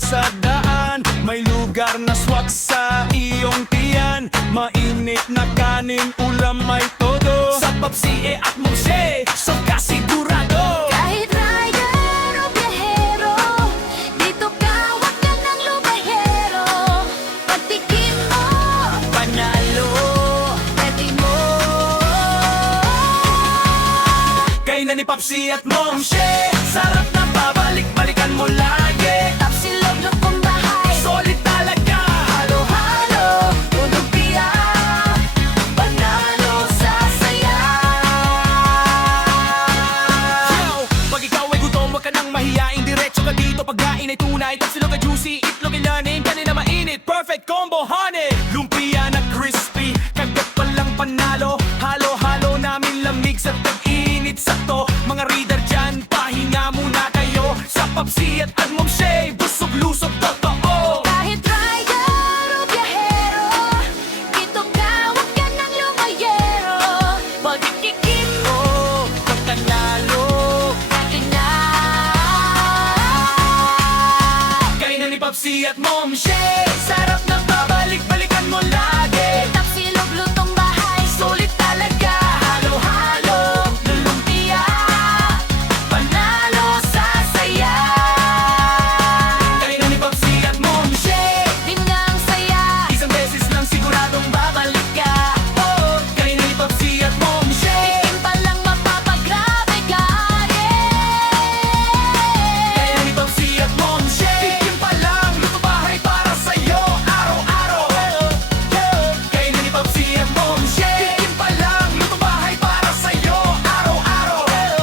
bukod sa daan. May lugar na swak sa iyong tiyan. Mainit na kanin, ulam may todo. Sa Papsi at Momshe, so kasigurado. Kahit rider o biyahero, dito ka, wag ka nang lumahero. Pagtikim mo, panalo, pwede mo. Kay na ni Papsi at Momshe, sarap na babalik-balikan mo lagi. Papsi Log kong bahay, Solid talaga. halo-halo, lumpia, panalo sa saya. Yo! Pag ikaw ay gutom, wag ka nang mahiyain. Diretso ka dito, pagkain ay tunay. Tapos silog ay juicy, itlog ay lanin, kanin na mainit. Perfect combo, honey! Lumpia na crispy, kagat pa lang panalo. Halo-halo namin lamig sa tag-init. Sakto, mga reader dyan, pahinga muna kayo. Sa Papsi at Momshe, busog-lusog totoo. Kahit rider o biyahero, dito ka, wag ka nang lumayero. Pagtikim mo, pagkanalo, pwede na. Kay na ni Papsi at Momshe, sarap na babalik-balikan mo lagi. Papsi Log lutong bahay, Solid talaga, halo-halo, lumpia, panalo sa saya. kay na ni Papsi at Momshe, Di na ang saya, isang beses lang siguradong babalik ka. Oh, kay na ni Papsi at Momshe, tikim pa lang mapapagrabe ka, kay na ni Papsi at Momshe, tikim pa lang, luto bahay para sa'yo, araw-araw. Kay na ni Papsi at Momshe, tikim pa lang, luto bahay para sa'yo, araw-araw.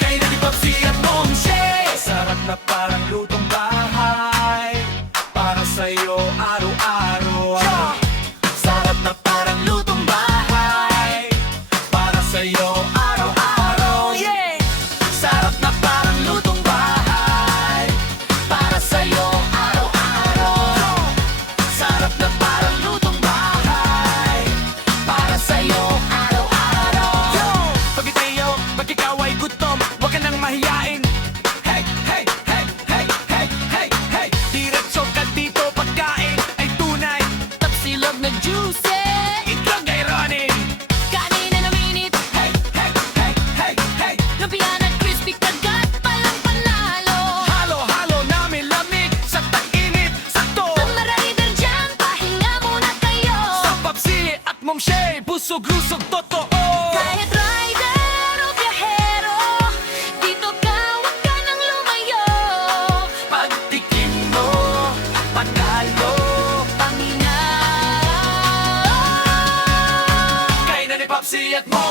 Kay na ni Papsi at Momshe, sarap na parang lutong bahay para sa'yo, araw-araw. Sarap na parang lutong bahay para sa'yo, araw-araw. Sarap na parang lutong bahay para sa'yo, araw-araw. Sarap na parang lutong bahay para sa'yo, araw-araw. Pag ikaw ay gutom, wag ka nang mahiyain. Hey, hey, hey, hey, hey, hey, hey. Diretso ka dito, pagkain ay tunay. Papsi Log na juicy, Itlog ay ronin. kanin na naminit, Hey, hey, hey, hey, hey. lumpia na crispy, kagat pa lang panalo. Halo-halo namin lamig sa tag-init. Sakto, Mga rider dyan, pahinga muna kayo. sa Papsi at Momshe, busog-lusog totoo. Kahit rider o biyahero, dito ka, wag ka nang lumayo. Pagtikim mo, panalo. Paminga, Kay na ni Papsi at Momshe,